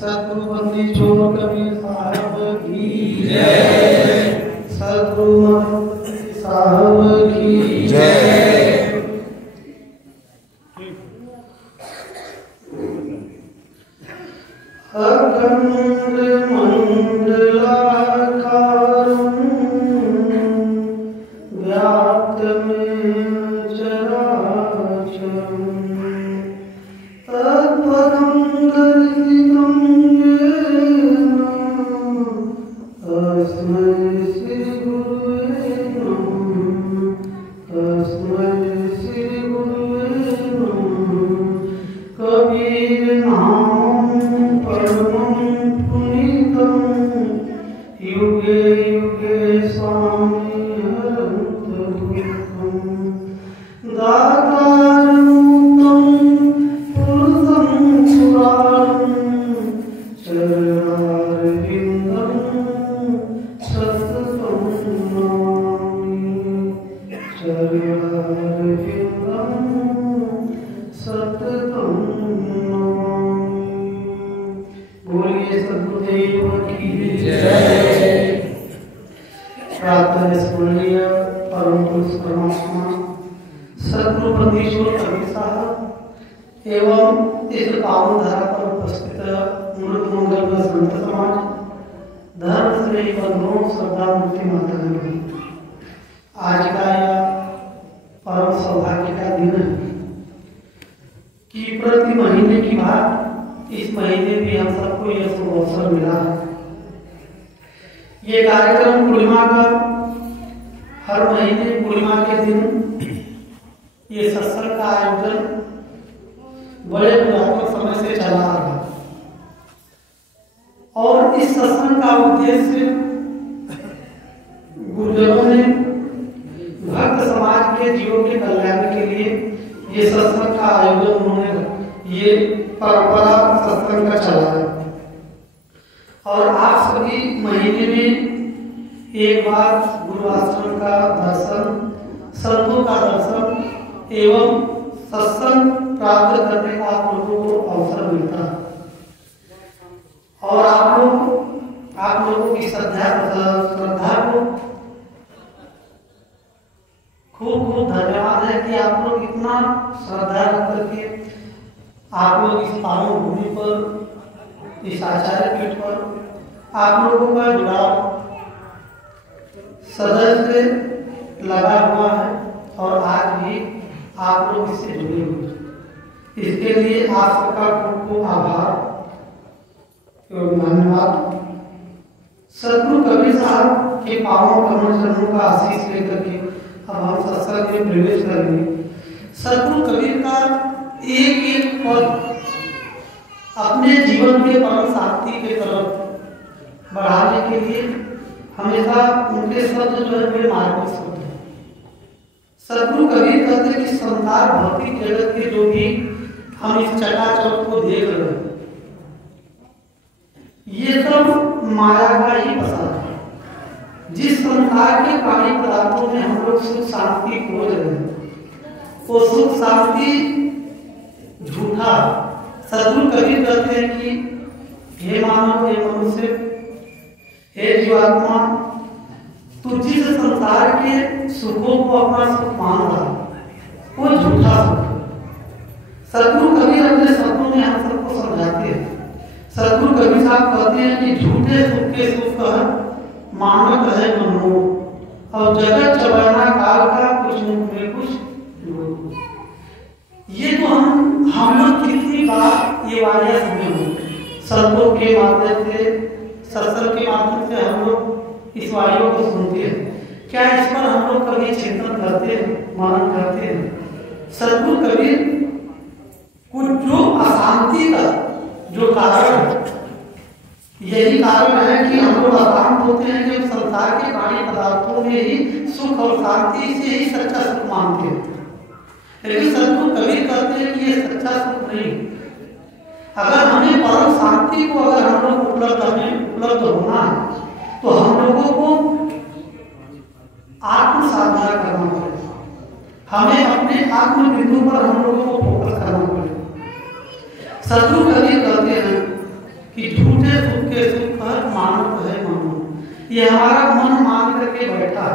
सतगुरुबंदी छोड़ कबीर साहब की जय। सतगुरु साहब की जय। अखंड मंडलाकारं व्याप्तमेव चराचरं तत्पदं दर्शितं येन तस्मै श्री गुरुवे नमः। तस्मै श्री गुरुवे नमः। कबीर नाम परमं पुनीतं युगे युगे स्वामी हरन्तु दातारमुक्तं पुरुषं पुराणं चरणारविन्दं सततं नमामि। चरणारविन्दं सततं नमामि। बोलिए सद्गुरुदेव की जय। प्रार्थना स्मरणीय परम पुरुष परमात्मा सद्गुरु परमेश्वर कबीर साहब एवं इस पावन धरा पर उपस्थित मृत मंगल संत समाज धर्म श्रेय बंधुओं श्रद्धा मूर्ति माता जी, आज का यह परम सौभाग्य का दिन है कि प्रति महीने की बात इस महीने भी हम सबको यह शुभ अवसर मिला है। ये कार्यक्रम पूर्णिमा का हर महीने पूर्णिमा के दिन ये सत्संग का आयोजन बड़े पुरातन समय से चला आ रहा है और इस सत्संग का उद्देश्य गुरुजनों ने भक्त समाज के जीवन के कल्याण के लिए ये सत्संग का आयोजन उन्होंने ये परंपरा सत्संग का चला है और आप सभी महीने में एक बार गुरु आश्रम का दर्शन, संतों का दर्शन एवं सत्संग प्राप्त करने का आप लोगों को अवसर मिलता है और आप लोगों की श्रद्धा को खूब खूब धन्यवाद है कि आप लोग इतना श्रद्धा रख करके आप लोग इस पावन भूमि पर, इस आचार्य पीठ पर आप लोगों का जुड़ाव सदैव से लगा हुआ है और आज भी आप लोग इससे जुड़े हुए हैं। इसके लिए आप सबका खूब खूब आभार एवं धन्यवाद। सतगुरु कबीर साहब के पावन कमल चरणों का आशीष लेकर के अब हम सत्संग में प्रवेश करेंगे। सतगुरु कबीर का एक एक पद अपने जीवन के परम शांति के तरफ बढ़ाने के लिए हमेशा उनके शब्द जो है वे मार्ग शब्द है। सतगुरु कबीर कहते हैं कि संसार भौतिक जगत के जो भी हम इस चकाचौंध को देख रहे हैं ये सब माया का ही प्रसाद है। जिस संसार के प्राणी पदार्थों में हम लोग सुख शांति खोज रहे हैं वो सुख शांति झूठा। सतगुरु कबीर कहते हैं कि हे मानव, हे मनुष्य, हे जीवात्मा, तू जिस संसार के सुखों को अपना सुख मान रहा वो झूठा सुख है। सतगुरु कबीर अपने शब्दों में हम सबको समझाते हैं। सतगुरु कबीर साहब कहते हैं कि झूठे सुख के सुख मानव है मनो और जगत चबरना काल का कुछ मुख में कुछ। ये तो हम लोग कितनी बार ये वार्या सुने होंगे संतों के माध्यम से, सत्संग के माध्यम से हम लोग इस वार्यों को सुनते हैं। क्या इस पर हम लोग कभी चिंतन करते हैं, मनन करते हैं? सतगुरु कबीर कुछ जो अशांति का जो कारण, यही कारण है कि हम लोग अशांत होते हैं कि संसार के प्राणी पदार्थों में ही सुख और शांति से ही सच्चा सुख मानते हैं। लेकिन सतगुरु कबीर कहते हैं कि ये सच्चा सुख नहीं। अगर हमें परम शांति को अगर हम लोग उपलब्ध होना है तो हम लोगों को आत्म साधना करना पड़ेगा। हमें अपने आत्म बिंदु पर हम लोगों को फोकस करना पड़ेगा। सतगुरु कबीर कहते हैं कि ये हमारा मन मान करके बैठा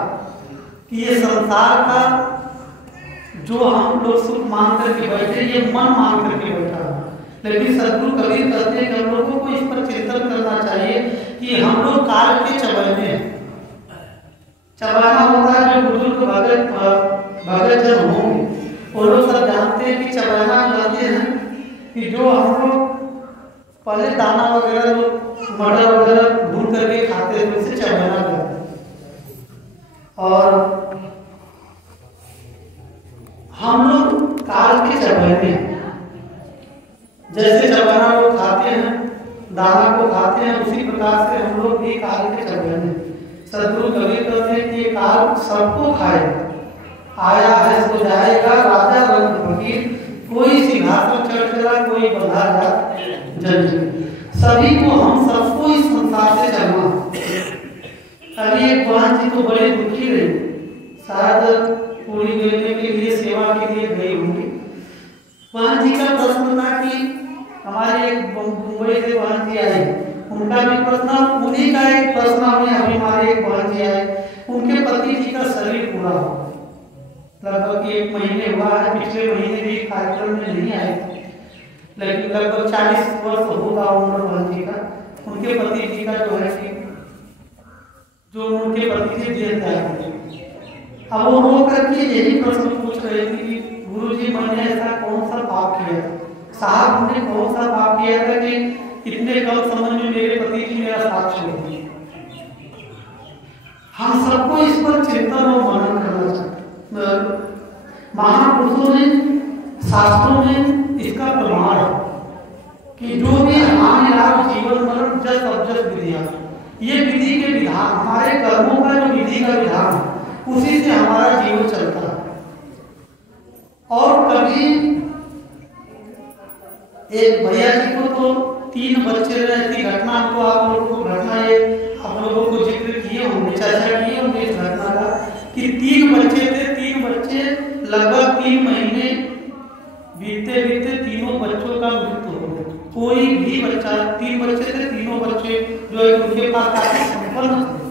कि ये संसार का जो हम लोग सुख मान करके बैठे, ये मन मान करके बैठा। लेकिन सदगुरु कबीर कहते हैं कि हम लोगों को इस पर चिंतन करना चाहिए कि हम लोग काल के चबैने हैं। चबाना होता है जो बुजुर्ग भगत जन होंगे वो लोग सब जानते हैं कि चबाना कहते हैं कि जो हम लोग पहले दाना वगैरह लोग मटर वगैरह भून करके खाते हैं, उसे चबाना कहते हैं। और हम लोग काल के चबैने हैं। जैसे चबाना लोग खाते हैं, दाना को खाते हैं, उसी प्रकार से हम लोग भी काल के चबैने हैं। सदगुरु कबीर कहते हैं कि काल सबको खाएगा, आया है सो जाएगा, राजा रंग फकीर, कोई सिंहासन चढ़ चला, कोई बंधा जा जल। सभी को, हम सबको इस संसार से चलना। अभी एक बहन जी तो बड़े दुखी रही, शायद पूरी देने के लिए, सेवा के लिए गई होंगी। बहन जी का प्रश्न था कि हमारे एक मुंबई से बहन जी आई, उनका भी प्रश्न, उन्हीं का एक प्रश्न हमें अभी हमारे एक बहन जी आए, उनके पति जी का शरीर पूरा हो लगभग 1 महीने हुआ है। पिछले महीने भी कार्यक्रम में नहीं आए थे, लेकिन लगभग 40 वर्ष होगा उम्र बहन जी का। उनके पति जी का जो है कि जो उनके पति जी देर जाए, अब वो रो करके यही प्रश्न पूछ रहे थे कि गुरुजी मैंने ऐसा कौन सा पाप किया था, साहब हमने कौन सा पाप किया था कि इतने कम समय में मेरे पति जी मेरा साथ छोड़ दिए। हम सबको इस पर चिंतन और मनन करना चाहिए। महापुरुषों ने, शास्त्रों में इसका प्रमाण है कि जो भी हमारे लाभ जीवन मरण जस अवजस विधिया, ये विधि के विधान, हमारे कर्मों का जो विधि का विधान, उसी से हमारा जीवन चलता है। और कभी एक भैया जी को तो 3 बच्चे रहती घटना को, आप लोगों को घटना ये आप लोगों को जिक्र किए होंगे, चर्चा किए होंगे इस घटना का कि 3 बच्चे थे। 3 बच्चे लगभग 3 महीने बीते बीते तीनों बच्चों का मृत्यु हो गया। कोई भी बच्चा, 3 बच्चे थे, तीनों बच्चे जो है उनके पास काफी संपन्न थे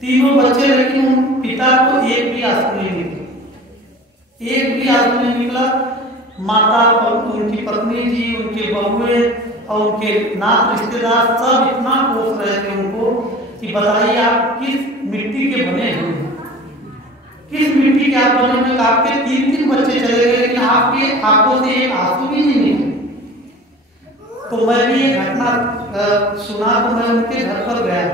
तीनों बच्चे, लेकिन उन पिता को एक भी आंसू नहीं निकला, एक भी आंसू नहीं निकला। माता और उनकी पत्नी जी, उनके बहुए और उनके नात रिश्तेदार सब इतना कोस रहे थे उनको कि बताइए आप किस मिट्टी के बने हुए हैं, किस मिट्टी के आप बने हुए, आपके 3 बच्चे चले गए लेकिन आपके आंखों से एक आंसू भी नहीं निकले। तो मैं भी ये घटना सुना तो मैं उनके घर पर गया,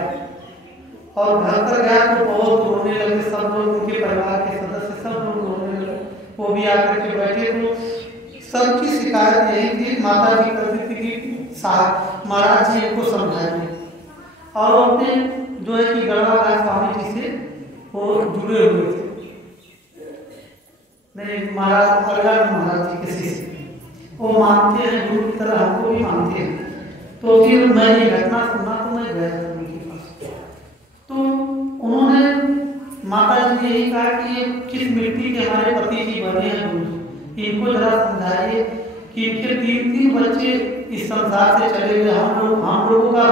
और घर पर गया तो बहुत रोने लगे सब लोग, उनके परिवार के सदस्य सब लोग रोने लगे। वो भी आकर के बैठे तो सबकी शिकायत यही थी, माता जी कहती थी कि साहब महाराज जी इनको समझाइए। और अपने जो है कि गढ़वाल स्वामी जी से वो जुड़े हुए थे, नहीं महाराज अरगान महाराज जी के शिष्य, वो मानते हैं गुरु की तरह, हमको भी मानते हैं। तो फिर मैं ये घटना सुना तो मैं गया उनके पास, तो उन्होंने माता जी ने यही कहा कि ये किस मिट्टी के हमारे पति जी बने हैं गुरु, इनको जरा समझाइए कि इनके 3 बच्चे इस संसार से चले गए। हम लोगों का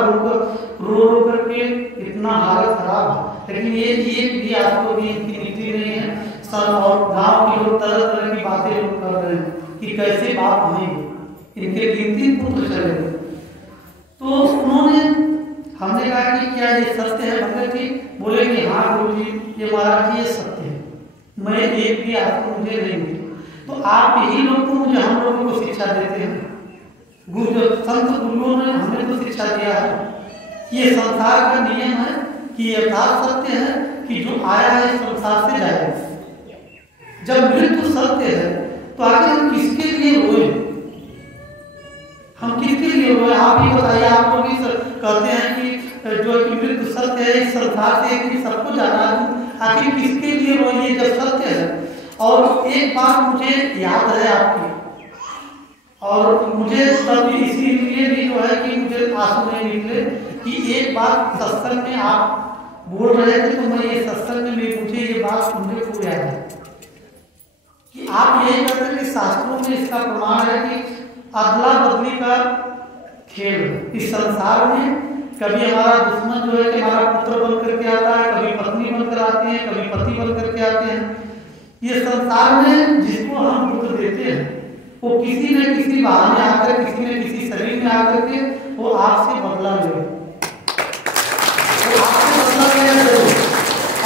रो करके इतना हालत खराब है, लेकिन ये एक भी आपको भी इनकी नीति नहीं है। सब और गांव के लोग तरह तरह की बातें लोग कर रहे हैं कि कैसे बाप होंगे, इनके 3 पुत्र चले गए। तो उन्होंने, हमने कहा कि क्या ये सत्य है भगत जी? बोले कि हाँ गुरु जी, ये महाराज जी ये सत्य है, मैं एक भी आपको मुझे नहीं मिली। तो आप यही लोग तो मुझे, हम लोगों को शिक्षा देते हैं, गुरु संत गुरुओं ने हमें तो शिक्षा दिया है। ये संसार का नियम है कि यथार्थ सत्य है कि जो आया है संसार से जाएगा। जब मृत्यु सत्य है तो आगे हम किसके लिए रोए, हम किसके लिए रोए? आप ही बताइए। आप लोग भी कहते हैं कि जो मृत्यु सत्य है, इस संसार से कि सबको जाना है, आखिर किसके लिए रोए जब सत्य है? और एक बात मुझे याद है आपकी, और मुझे तब इसीलिए भी जो है कि मुझे आंसू नहीं निकले कि एक बात सत्संग में आप बोल रहे थे, तो मैं ये सत्संग में मुझे ये बात सुनने को याद है कि आप यही कहते हैं कि शास्त्रों में इसका प्रमाण है कि अदला बदली का खेल इस संसार में कभी हमारा दुश्मन जो है कि हमारा पुत्र बन करके आता है, कभी पत्नी बनकर आते हैं, कभी पति बन करके आते हैं। ये संसार में जिसको हम दुख देते हैं वो किसी न किसी बहाने आकर, किसी न किसी शरीर में आकर के वो आपसे बदला ले,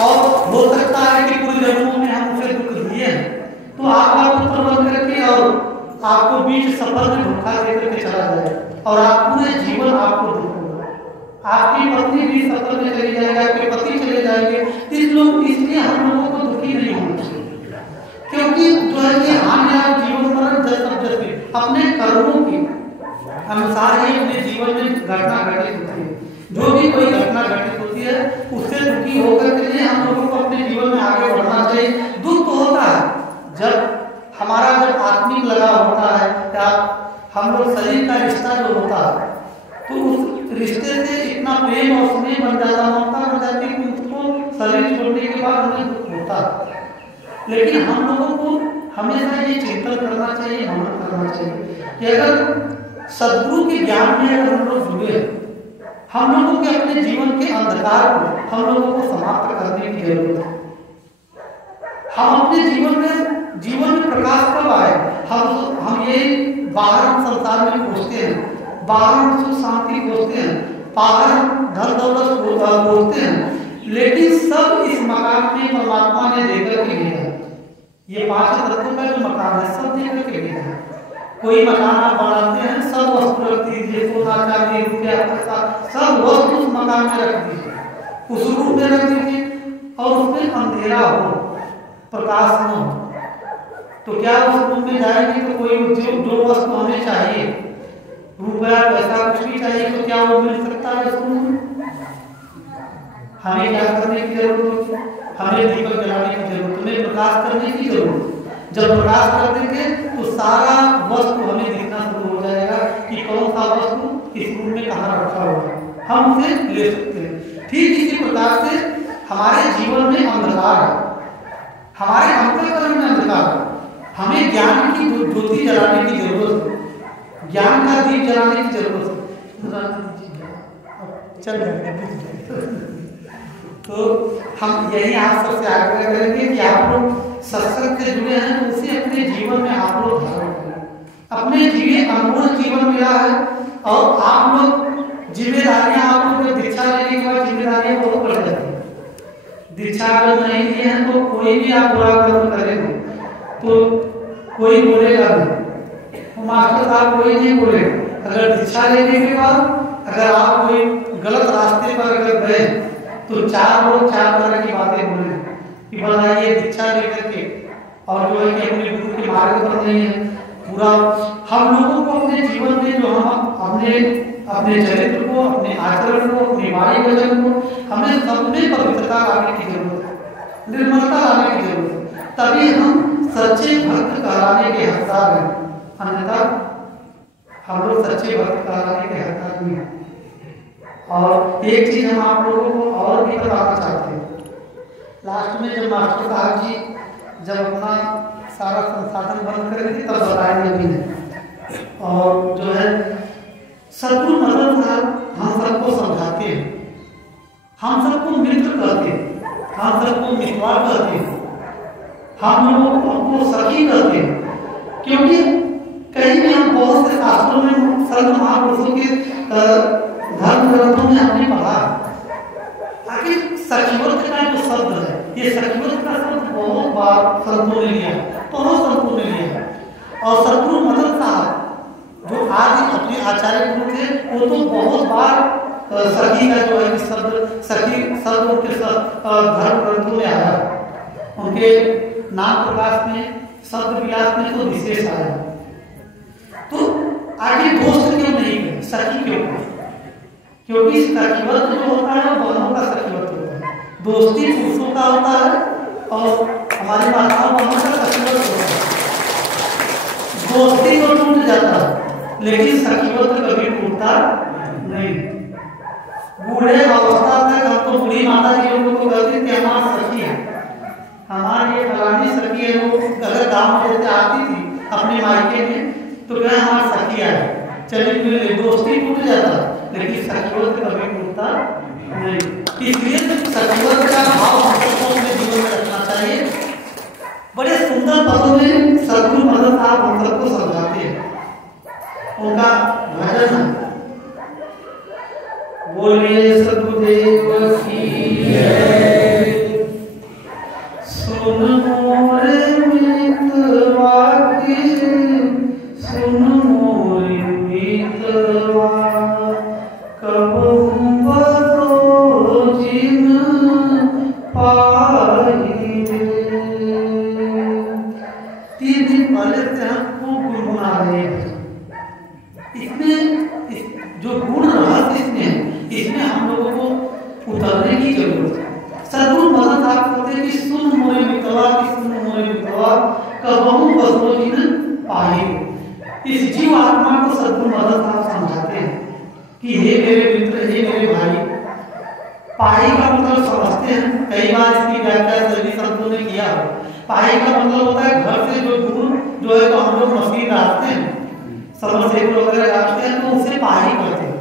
और हो सकता है कि पूरे जन्मों में हम उसे दुख दिए हैं तो आपका पुत्र बन करके और आपको बीच सफर में धोखा देकर के चला जाए और आप पूरे जीवन आपको दुख होगा। आपकी पत्नी भी सफर में चली जाएगी, आपके पति चले जाएंगे। इसलिए हम लोगों को दुखी नहीं होना चाहिए, क्योंकि जो है कि हम जीवन पर जैसे अपने कर्मों के अनुसार ही अपने जीवन में घटना घटित होती है। जो भी कोई घटना घटित होती है उससे दुखी होकर के लिए हम लोगों को अपने जीवन में आगे बढ़ना चाहिए। दुख तो होता है जब हमारा आत्मिक लगाव होता है या हम लोग शरीर का रिश्ता जो होता है तो उस रिश्ते से इतना प्रेम और स्नेह बन जाता, ममता बन जाती है कि उसको शरीर छोड़ने के बाद हमें दुख होता है। लेकिन हम लोगों को हमेशा ये चिंतन करना चाहिए, मनन करना चाहिए कि अगर सद्गुरु के ज्ञान में अगर हम लोग जुड़े, हम लोगों के अपने जीवन के अंधकार को हम लोगों को समाप्त करने की जरूरत है। हम अपने जीवन में प्रकाश कब आए? हम ये बाहर संसार में खोजते हैं, बाहर सुख शांति खोजते हैं, बाहर धन दौलत खोजते हैं, लेकिन सब इस मकान में परमात्मा ने देकर के दिया है। ये पांच तत्वों का जो मकान है सब देकर के दिया है। कोई मकान आप बनाते हैं, सब वस्तु रख दीजिए, सोना चांदी रुपया पैसा सब वस्तु उस मकान में रख दीजिए, उस रूम में रख दीजिए और उसमें अंधेरा हो, प्रकाश न हो, तो क्या उस रूम में जाएंगे तो कोई जो वस्तु हमें चाहिए, रुपया पैसा कुछ भी चाहिए, तो क्या वो मिल सकता है उस रूम में? हमें क्या करने की जरूरत है? हमें दीपक जलाने की जरूरत, हमें प्रकाश करने की जरूरत। जब प्रकाश कर देंगे तो सारा वस्तु हमें दिखना शुरू हो जाएगा कि कौन सा वस्तु इस रूम में कहाँ रखा हुआ है, हम उसे ले सकते हैं। ठीक इसी प्रकार से हमारे जीवन में अंधकार है, हमारे अंतःकरण में अंधकार है, हमें ज्ञान की ज्योति जलाने की जरूरत है, ज्ञान का दीप जलाने की जरूरत है। चल तो हम यही आप सबसे आग्रह करेंगे कि आप लोग सत्संग से जुड़े हैं तो उसे अपने जीवन में आप लोग धारण करें। अपने जीवन अनमोल जीवन मिला है और आप लोग जिम्मेदारियां, आप लोग दीक्षा लेने के बाद जिम्मेदारियां बहुत बढ़ जाती है। दीक्षा अगर नहीं लिए हैं तो कोई भी आप बुरा कर्म करेंगे तो कोई बोलेगा नहीं, तो मास्टर साहब कोई नहीं बोलेगा। अगर दीक्षा लेने के बाद अगर आप कोई गलत रास्ते पर अगर गए तो चार लोग चार तरह की बातें बोलेंगे कि बताइए दीक्षा लेकर के और जो है कि अपने गुरु के मार्ग पर नहीं है। पूरा हम लोगों को अपने जीवन में जो हम अपने चरित्र को, अपने आचरण को, अपनी वाणी वचन को, हमें सब में पवित्रता लाने की जरूरत है, निर्मलता लाने की जरूरत है, तभी हम सच्चे भक्त कहलाने के हकदार हैं। अन्यथा हम लोग सच्चे भक्त कहलाने के हकदार नहीं हैं। और एक चीज हम आप लोगों को और भी बताना चाहते हैं। लास्ट में जब मास्टर साहब जी जब अपना सारा संसाधन बंद करेंगे तब बताएंगे भी नहीं। और जो है सद्गुरु मदन साहब हम सबको समझाते हैं, हम सबको मित्र कहते हैं, हम सबको मितवा कहते हैं, हम लोगों को हमको सखी कहते हैं, क्योंकि कहीं भी हम बहुत से शास्त्रों में संत महापुरुषों के धर्म ग्रंथों में हमने पढ़ा आखिर सखीवत का जो शब्द है, ये सखीवत का शब्द बहुत बार संतों ने लिया, बहुत संतों ने लिया। और सद्गुरु मदन साहब जो आज अपने आचार्य गुरु थे वो तो बहुत बार सखी का जो है शब्द, सखी शब्द उनके धर्म ग्रंथों में आया। उनके नाम प्रकाश में, शब्द विलास में तो विशेष आया। तो आगे दोस्त क्यों नहीं है, सखी क्यों है? क्योंकि सखीवत जो होता है वो बहनों का सखीवत होता है, दोस्ती पुरुषों का होता है और हमारी माताओं बहनों का सखीवत होता है। दोस्ती तो टूट जाता है लेकिन सखीवत कभी टूटता नहीं। बूढ़े अवस्था तक हम तो बूढ़ी माता जी लोगों को कहते थे हमारा सखी है, हमारी ये फलानी सखी है। वो अगर गाँव में जैसे आती थी अपने मायके में तो क्या हमारा सखी है, चलिए दोस्ती टूट जाता लेकिन सखीवत कभी इसलिए सद्गुण का भाव हम सबको अपने जीवन में रखना चाहिए। बड़े सुंदर पदों में सद्गुरु मदन साहब हम सबको समझाते हैं। उनका भजन है, बोलिए सद्गुरुदेव की जय। सुन मोरे मितवा की, सुन मोरे मितवा, कबहू बतो जिन पाई। 3 दिन पहले से हम खूब गुनगुना रहे हैं। इसमें जो गुण रहस्य इसमें हम लोगों को उतरने की जरूरत है। सद्गुरु मदन साहब कहते हैं कि सुन मोरे मितवा की, सुन मोरे मितवा, कबहू बसो जिन पाई। इस जीव आत्मा को सद्गुरु मदन साहब समझाते हैं कि हे मेरे मित्र, हे मेरे भाई। पाई का मतलब समझते हैं, कई बार इसकी व्याख्या सभी संतों ने किया है। पाई का मतलब होता है घर से जो दूर जो है तो हम लोग मशीन डालते हैं, समरसेबल वगैरह डालते हैं, तो उससे पाई करते हैं।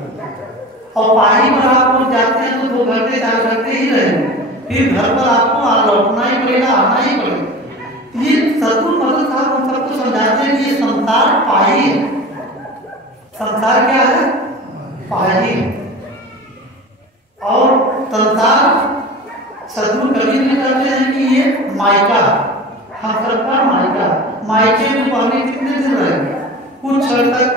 और पाई पर आप लोग जाते हैं तो 2 घंटे 4 घंटे ही रहेंगे, फिर घर पर आपको लौटना ही पड़ेगा, आना ही पड़ेगा। ये सद्गुरु मदन साहब हम सबको समझाते हैं कि ये संसार पाई है। संसार क्या है? पाई है। और संसार सद्गुरु कभी नहीं कहते हैं कि ये मायका, हम सबका मायका। मायके में पहले कितने दिन रहेंगे? कुछ क्षण तक,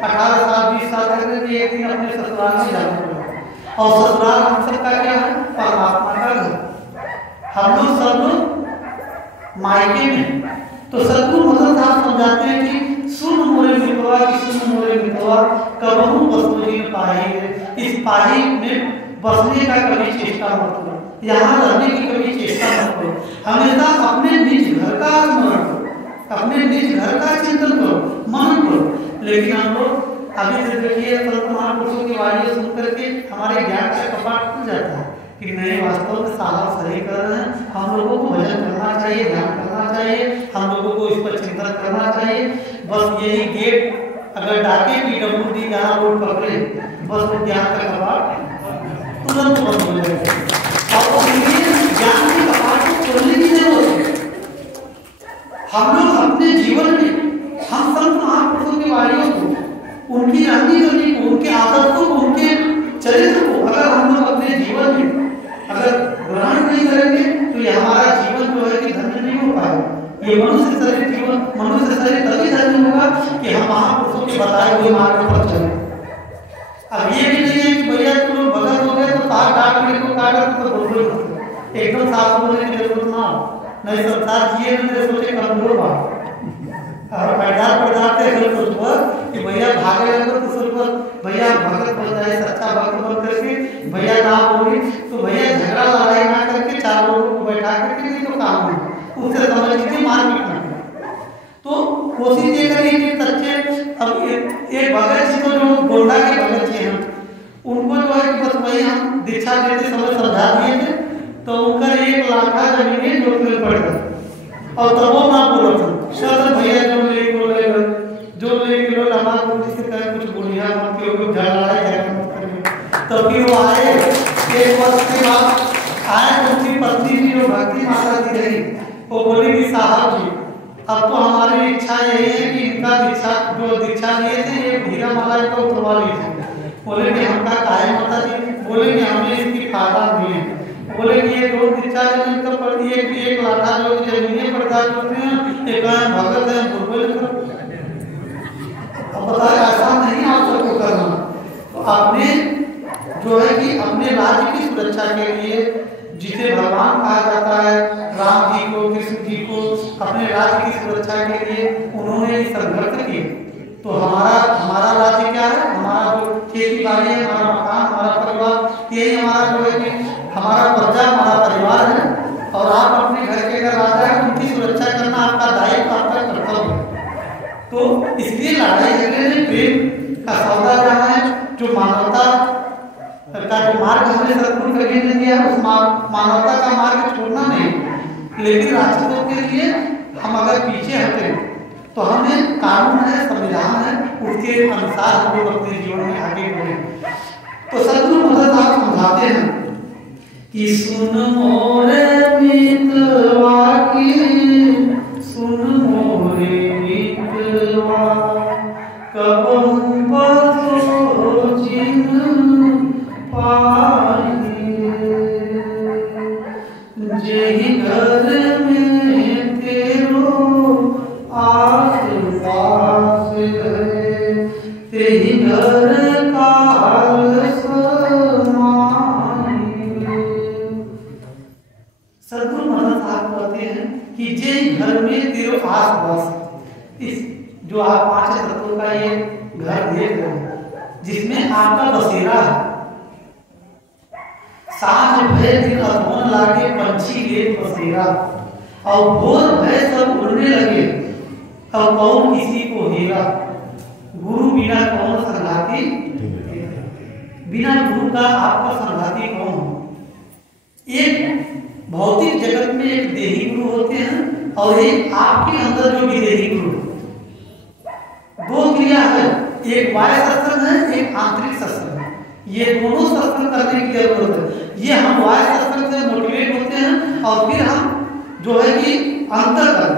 18 साल 20 साल तक एक दिन अपने ससुराल में जाना पड़ेगा। और ससुराल हम सबका क्या है? परमात्मा का घर। हम लोग सब लोग मायके में। तो सद्गुरु मदन साहब समझाते हैं कि सुन मोरे मितवा की, सुन मोरे मितवा, कबहू बसो जिन पाई। इस पाई में बसने का कभी चेष्टा मत करो, यहाँ रहने की कभी चेष्टा मत करो। हमेशा अपने निज घर का स्मरण करो, अपने निज घर का चिंतन करो, मन करो। लेकिन हम लोग अभी से देखिए संत महापुरुषों की वाणी सुन करके हमारे ज्ञान का कपाट खुल जाता है कि नहीं, वास्तव में साहब सही कर रहे हैं। हम लोगों को भजन करना चाहिए, ध्यान करना चाहिए, हम लोगों को इस पर चिंतन करना चाहिए। बस यही गेट अगर डाके PWD यहाँ रोड पकड़े, बस वो ज्ञान का कपाट तुरंत बंद हो जाएगा। और ज्ञान के कपाट को खोलने की जरूरत है। हम लोग अपने जीवन में हम संत महापुरुषों की वाणियों को, उनकी रहनी करनी को, उनके आदर्शों को, उनके चरित्र को अगर हम लोग अपने जीवन में अगर ग्रहण नहीं करेंगे तो ये हमारा जीवन जो है कि धन्य नहीं हो पाएगा। ये मनुष्य शरीर जीवन, मनुष्य शरीर तभी धन्य होगा कि हम महापुरुषों के बताए हुए मार्ग पर चलें। अब ये भी नहीं है कि भैया तुम लोग भगत हो गए तो तार काट मेरे को काटा तो बोल दो, एकदम साफ बोलने की जरूरत ना हो। नहीं संसार जिए मेरे सोचे कमजोर बात और पैदार पदार्थ ऐसे सोचो कि भैया भागे लगे तो सोचो भैया भगत बन जाए, सच्चा भक्त बन करके भैया ना बोली तो भैया झगड़ा लड़ाई ना करके 4 लोगों को बैठा करके नहीं तो काम नहीं, उससे समझ लीजिए मारपीट ना। तो कोशिश ये करिए कि सच्चे, अब एक भगत जी को जो गोंडा के भगत जी हैं उनको जो है बस वही हम दीक्षा देते समय समझा दिए थे, तो उनका 1 लाख जमीन जो फिर पड़ गया और तब वो ना बोला था सर भैया जो ले किलो लगा से कहे कुछ बोलिया मत के लोग लड़ाई झगड़ा तब भी वो आए। एक वर्ष के बाद आए तो उनकी पत्नी भी जो भक्ति माता जी रही वो बोली कि साहब जी अब तो हमारी इच्छा यही है कि इनका दीक्षा जो दीक्षा लिए थे ये हीरा माला को उतरवा लीजिए। बोले कि हमका काहे माता जी, बोले कि हमें इसकी फायदा मिले। बोले कि ये 2 दीक्षा इनका पर एक लाखा जो जमीनें प्रदान करते हैं, एक भगत है बुलबुल कर। अब बताए ऐसा नहीं आप सबको करना। तो आपने जो है कि अपने राज्य की सुरक्षा के लिए जिसे भगवान कहा जाता है, राम जी को, कृष्ण जी को, अपने राज्य की सुरक्षा के लिए उन्होंने संघर्ष किए। तो हमारा राज्य क्या है? हमारा जो खेती बाड़ी है, हमारा मकान, हमारा परिवार, यही हमारा जो है कि हमारा प्रजा, हमारा परिवार है। और आप अपने घर के अगर राजा है उनकी सुरक्षा करना आपका दायित्व, आपका कर्तव्य है। तो इसलिए लड़ाई झगड़े में प्रेम का सौदा रहा है, जो मानवता का जो मार्ग हमने सद्गुरु कबीर ने दिया है, उस मानवता का मार्ग छोड़ना नहीं। लेकिन राष्ट्रों के लिए हम अगर पीछे हटे तो हमें कानून है, संविधान है, उसके अनुसार हम लोग अपने जीवन में आगे बढ़े। तो सद्गुरु मदन साहब समझाते हैं कि सुन मोरे मितवा की, सुन मोरे मितवा, कबहू बसो जिन पाइए, जेहि घर में तेरो आस पास है, तेहि घर काल सदगुरु महाराज साहब कहते हैं कि जे घर में तेरे आस पास, इस जो आप पांच तत्वों का ये घर देख रहे हैं जिसमें आपका बसेरा है, सांझ भय दिन अधमन लागे पंछी लेत बसेरा, और भोर भय सब उड़ने लगे और कौन किसी को हेरा, गुरु बिना कौन संगाती, बिना गुरु का आपका संगाती कौन हो। एक भौतिक जगत में एक देही गुरु होते हैं और एक आपके अंदर जो विदेही गुरु, दो क्रिया है, एक बाह्य सत्संग है, एक आंतरिक सत्संग है। ये दोनों सत्संग करने की जरूरत है। ये हम बाह्य सत्संग से मोटिवेट होते हैं और फिर हम जो है कि अंतर कर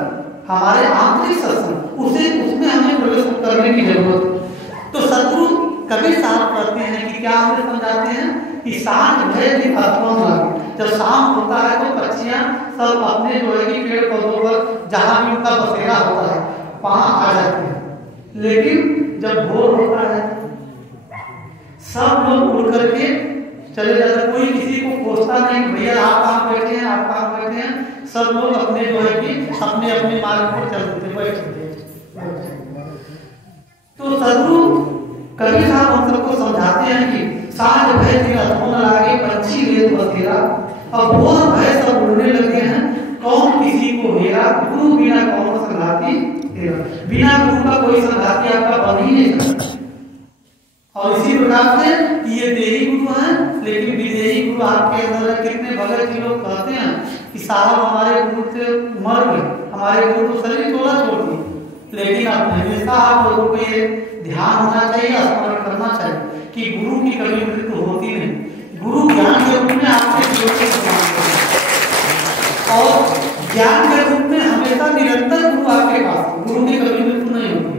हमारे आंतरिक सत्संग उसमें हमें प्रवेश करने की जरूरत है। तो सदगुरु कबीर साहब कहते हैं कि क्या हमें समझाते हैं कि सांझ भय दिन अधमन लागे, जब शाम होता है तो पक्षियां सब अपने जो है कि पेड़ पौधों पर जहां भी उनका बसेरा होता है वहां आ जाते हैं, लेकिन जब भोर होता है सब लोग उड़ करके चले जाते हैं, कोई किसी को पूछता नहीं भैया आप कहाँ बैठे हैं, आप कहाँ बैठे हैं, सब लोग अपने जो है कि अपने अपने मार्ग पर चलते बैठते। तो सदगुरु कबीर साहब हम सबको समझाते हैं कि सांझ भय दिन अधमन लागे पंछी लेत बसेरा, और भोर भय सब उड़ने लगे हैं कौन किसी को हेरा, गुरु बिना कौन संगाती तेरा, बिना गुरु का कोई संगाती आपका बन ही नहीं सकता। और इसी प्रकार से ये देही गुरु हैं, लेकिन विदेही गुरु आपके अंदर कितने भगत जी लोग कहते हैं कि साहब हमारे गुरु से मर गए, हमारे गुरु तो शरीर तोड़ा छोड़ दिए, लेकिन अब हमेशा आप लोगों को ये ध्यान होना चाहिए, स्मरण करना चाहिए कि गुरु की कभी मृत्यु होती नहीं। गुरु ज्ञान के रूप में आपके जीवन को प्रदान करते और ज्ञान के रूप में हमेशा निरंतर गुरु आपके पास, गुरु की कभी मृत्यु नहीं होती।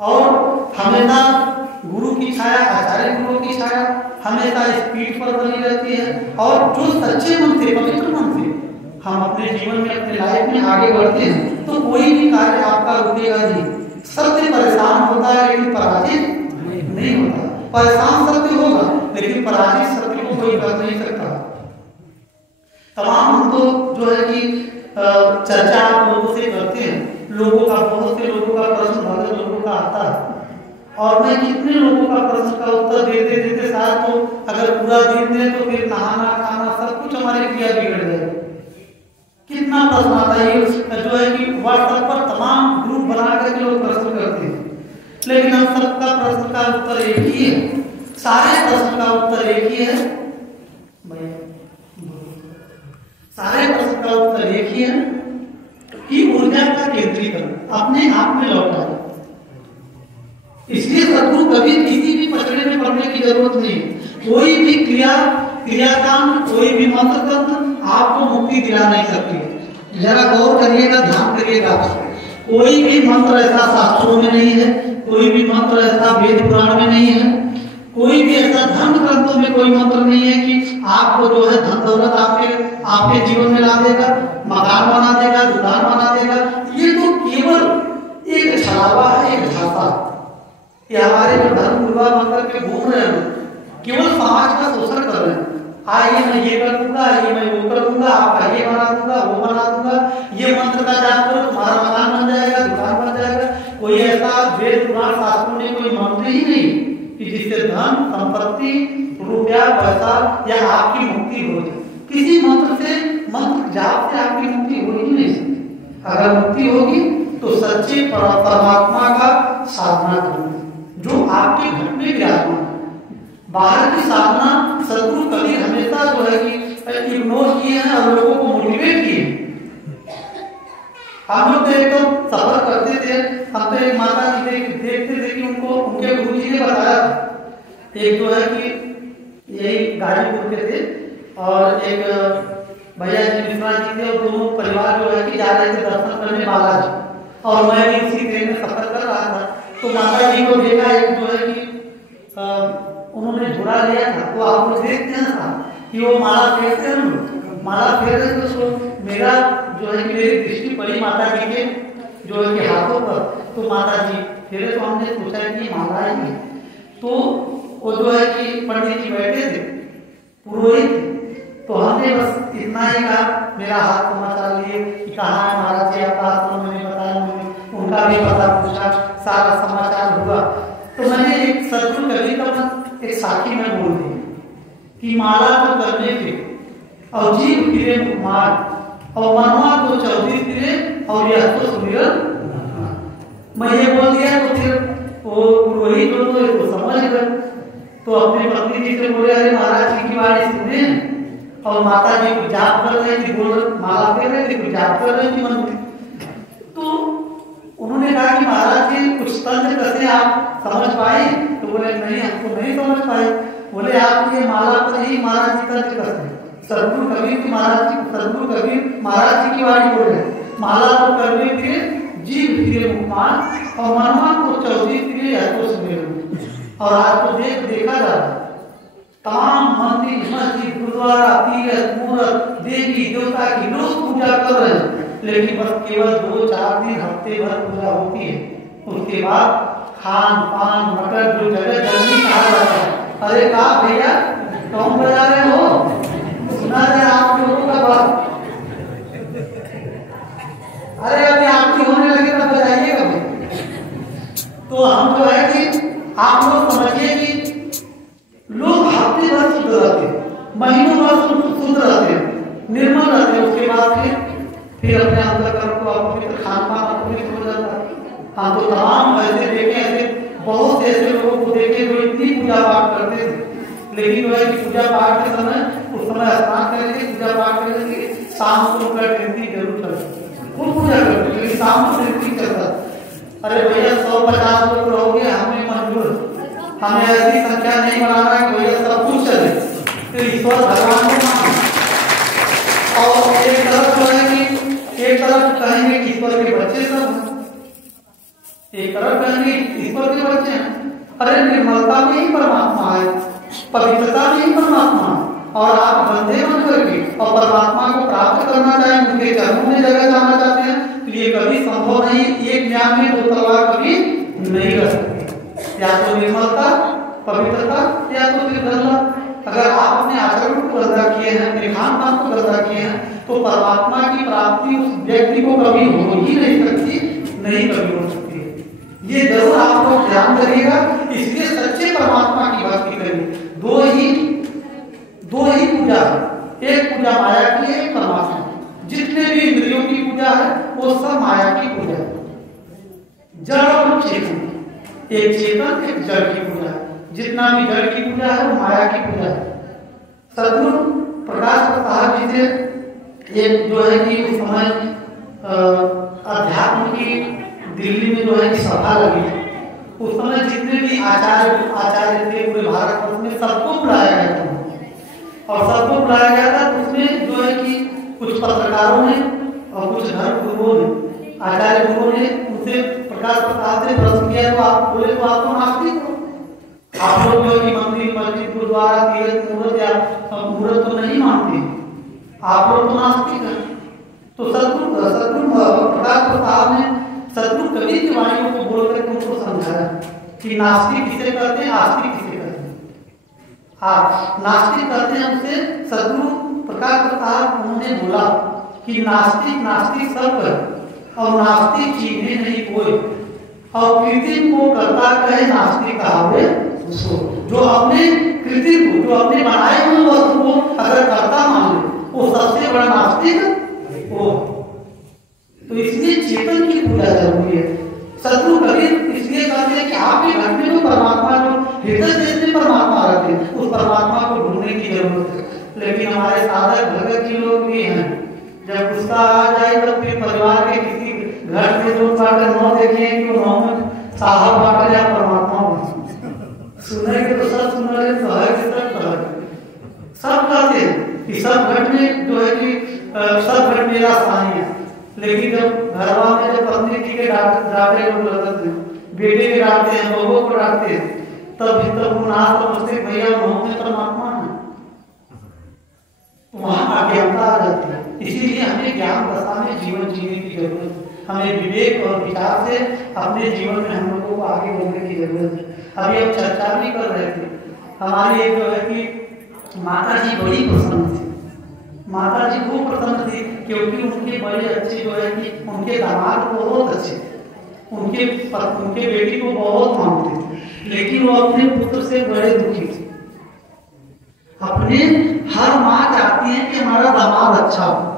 और हमेशा गुरु की छाया, आचार्य गुरु की छाया हमेशा इस पीठ पर बनी रहती है। और जो सच्चे मन से, पवित्र मन से हम अपने जीवन में, अपने लाइफ में आगे बढ़ते हैं तो कोई भी कार्य आपका रुकेगा नहीं। सत्य परेशान होता है लेकिन पराजित नहीं होता, परेशान सत्य होगा लेकिन पराजित सत्य को कोई कर नहीं सकता। तमाम हम तो जो है कि चर्चा आप लोगों से करते हैं, लोगों का, बहुत से लोगों का प्रश्न भगत लोगों का आता है और मैं कितने लोगों का प्रश्न का उत्तर देते देते साथ तो अगर पूरा दिन दे तो फिर नहाना खाना सब कुछ हमारी क्रिया बिगड़ जाएगी। कितना प्रश्न आता है जो है कि व्हाट्सएप पर तमाम ग्रुप बना करके लोग प्रश्न करते हैं, लेकिन हम सबका प्रश्न का उत्तर एक ही है, सारे प्रश्न का उत्तर एक ही है भैया, सारे प्रश्न का उत्तर एक ही है कि ऊर्जा का केंद्रीकरण अपने आप में लौटा है। इसलिए सदगुरु कभी किसी भी पचड़े में पड़ने की जरूरत नहीं। कोई भी क्रियाकांड, कोई भी मंत्र तंत्र आपको मुक्ति दिला नहीं सकती। जरा गौर करिएगा, ध्यान करिएगा। कोई भी मंत्र ऐसा शास्त्रों में नहीं है, कोई भी मंत्र ऐसा वेद पुराण में नहीं है, कोई भी ऐसा धर्म ग्रंथों में कोई मंत्र नहीं है कि आपको जो है धन दौलत आपके जीवन में ला देगा, मकान बना देगा, दुकान बना देगा। ये तो केवल एक छलावा है, एक झांसा। ये हमारे जो धर्म गुरुआ बनकर के घूम रहे हैं, केवल समाज का शोषण कर रहे हैं। आइए मैं ये कर दूंगा, ये मैं वो कर दूंगा, आपका ये बना दूंगा, वो बना दूंगा, ये मंत्र का जाप करो तुम्हारा मकान बन जाएगा, दुकान बन जाएगा। कोई ऐसा वेद पुराण शास्त्रों में कोई मंत्र ही नहीं कि जिससे धन संपत्ति रुपया पैसा या आपकी मुक्ति हो जाए। किसी मंत्र से, मंत्र जाप से आपकी मुक्ति हो ही नहीं सकती। अगर मुक्ति होगी तो सच्चे परमात्मा का साधना करो जो आपके घर में विराजमान है। बाहर की साधना सदगुरु कबीर हमेशा जो है कि इग्नोर किए हैं और लोगों को मोटिवेट किए। हम लोग तो एकदम सफर करते थे, हम तो एक माता जी देखते थे कि उनको उनके गुरु जी ने बताया, एक जो है कि यही गाजीपुर के थे, और एक भैया जी मिश्रा जी थे, और दोनों परिवार जो है कि जा रहे थे दर्शन करने बालाजी, और मैं भी उसी ट्रेन में सफर कर रहा था। तो माता जी को देखा एक जो है कि उन्होंने झोला लिया था, तो आप लोग देखते हैं ना कि वो माला फेरते हैं, माला फेर रहे तो मेरा जो है कि मेरी दृष्टि पड़ी माता जी के जो है कि हाथों पर, तो माता जी फेरे, तो हमने सोचा कि माला है। तो वो जो है कि पंडित जी बैठे थे, पुरोहित, तो हमने बस इतना ही कहा, मेरा हाथ समाचार लिए कि कहाँ है महाराज जी आपका आश्रम, मैंने बताया, मैंने उनका भी पता पूछा, सारा समाचार हुआ। तो मैंने एक सदगुरु कवि का एक साखी में बोल दी कि माला को करने के और जीव फिरे मुखमार और मनवा को चौधरी फिरे और यह तो सुमिरन। मैं ये बोल दिया तो फिर वो पुरोहित तो समझ गए, तो अपने पत्नी जी से बोले, अरे महाराज जी की बात सुने, और माता जी को जाप कर रही थी, बोल माला फेर रही थी, कुछ जाप कर रही थी मन में। तो उन्होंने कहा कि महाराज जी कुछ तंत्र कैसे आप समझ पाए? तो बोले नहीं, हमको नहीं समझ पाए। बोले आप ये माला पर ही महाराज जी तंत्र कैसे? सदगुरु कबीर महाराज जी, सदगुरु कबीर महाराज जी की वाणी बोल रहे, माला को करने के जीव फिरे मुखमान और मनवा को चौधरी फिरे या तो सुमिरन। और आज तो देखा जा रहा, तमाम मंदिर, मस्जिद, गुरुद्वारा, तीर्थ, मूर्त, देवी देवता की लोग पूजा कर रहे हैं, लेकिन बस केवल 2-4 दिन, हफ्ते भर पूजा होती है। उसके बाद खान पान मटर जो जगह जल्दी कहा जाता है। अरे कहा भैया कौन बजा रहे हो? सुना जाए आप लोगों का बात। अरे अभी आपकी होने लगे तब बजाइए कभी। तो हम जो है कि आप लोग समझिए कि लोग हफ्ते भर शुद्ध रहते हैं, महीनों भर शुद्ध रहते हैं, निर्मल रहते हैं, उसके बाद फिर अपने अंतःकरण को अपवित्र, खान पान अपवित्र हो जाता है। हम तो तमाम ऐसे देखे, ऐसे बहुत से ऐसे लोगों को देखे जो इतनी पूजा पाठ करते थे, लेकिन वह पूजा पाठ के समय उस समय स्नान करेंगे, पूजा पाठ करेंगे, शाम को उनका ड्यूटी जरूर चलता, खूब पूजा करते, लेकिन शाम को ड्यूटी चलता। अरे भैया 150 लोग रहोगे, हमें मंजूर, हमें ऐसी संख्या नहीं बनाना है, भैया सब कुछ चले, तो ईश्वर भगवान को मानो। और एक तरफ जो है कि एक तरफ कहेंगे कि ईश्वर के बच्चे सब, एक तरफ कहेंगे ईश्वर के बच्चे हैं। अरे निर्मलता में ही परमात्मा है, पवित्रता में ही परमात्मा है, और आप बंदे बन करके और परमात्मा को प्राप्त करना चाहें, उनके चरणों में जगह जाना चाहते हैं, तो ये कभी संभव नहीं। एक ज्ञान में 2 तलवार कभी नहीं रह सकती, या तो निर्मलता, पवित्रता, या तो फिर गंदा। अगर आप अपने आचरण को गंदा किए हैं, अपने खान पान को गंदा किए हैं, तो परमात्मा की प्राप्ति उस व्यक्ति को कभी हो ही नहीं सकती, नहीं कभी हो सकती है। ये जरूर आप लोग ध्यान करिएगा, इसलिए सच्चे परमात्मा की भक्ति करिए। दो ही पूजा है, एक पूजा माया की, एक परमात्मा। जितने भी इंद्रियों की पूजा है वो सब माया की पूजा है, जड़ और चेतन, एक चेतन एक जड़ की पूजा है। जितना भी जड़ की पूजा है वो माया की पूजा है। सदगुरु प्रकाश साहब जी से एक जो है कि उस समय अध्यात्म की दिल्ली में जो है कि सभा लगी, उस समय जितने भी आचार्य थे पूरे भारत में सबको बुलाया गया था, और सबको बुलाया गया था। उसमें जो है कि कुछ पत्रकारों ने और कुछ धर्म गुरुओं ने, आचार्य गुरुओं ने उनसे प्रकाश प्रसाद से प्रश्न किया, तो आप बोले तो आप तो नास्तिक हो, आप लोग जो कि मंदिर, मस्जिद, गुरुद्वारा, तीर्थ, मूर्त या मूर्त तो नहीं मानते, आप लोग तो नास्तिक हैं। तो सदगुरु प्रकाश प्रसाद ने सदगुरु कबीर की वाणियों को बोलकर उनको समझाया कि नास्तिक किसे कहते हैं, आस्तिक किसे कहते हैं। नास्तिक कहते हैं उसे सदगुरु प्रकाश प्रसाद उन्होंने बोला कि नास्तिक सब कर, और नास्तिक चीजें नहीं कोई, और कृत्रिम को करता कहे नास्तिक कहावे उसको। जो अपने कृत्रिम को, जो अपने बनाए हुए वस्तु को अगर करता मान ले, वो सबसे बड़ा नास्तिक वो। तो इसलिए चेतन की पूजा जरूरी है। सदगुरु कबीर इसलिए कहते हैं कि आपके घर में जो परमात्मा, जो हृदय देश में परमात्मा रहते हैं, उस परमात्मा को ढूंढने की जरूरत है। लेकिन हमारे साधक भगत जी लोग भी हैं, जब गुस्सा आ जाए तो फिर परिवार के किसी घर से जो बाटे नौ देखे कि वो नौ में साहब बाटे या परमात्मा सुनेंगे तो सब सुन रहे, सब कहते हैं कि सब घट में जो है कि सब घट मेरा स्थानीय है। लेकिन जब घरवा में जब पत्नी जी के डांटे लोग लगते हैं, बेटे के डांटते हैं, बहू को डांटते हैं, तब वो ना समझते भैया वहां में परमात्मा है, वहां अज्ञानता आ जाती है। इसीलिए हमें ज्ञान दशा में जीवन जीने की जरूरत है। हमें विवेक और विचार से अपने जीवन में हम लोगों को आगे बढ़ने की जरूरत है। अभी हम चर्चा भी कर रहे थे, हमारी एक जो है कि माता जी बड़ी प्रसन्न थी। माता जी खूब प्रसन्न थी क्योंकि उनके बड़े अच्छे जो है कि उनके दामाद बहुत अच्छे, उनके बेटी को बहुत मानते थे, लेकिन वो अपने पुत्र से बड़े दुखी थे। अपने हर माँ चाहती है कि हमारा दामाद अच्छा हो,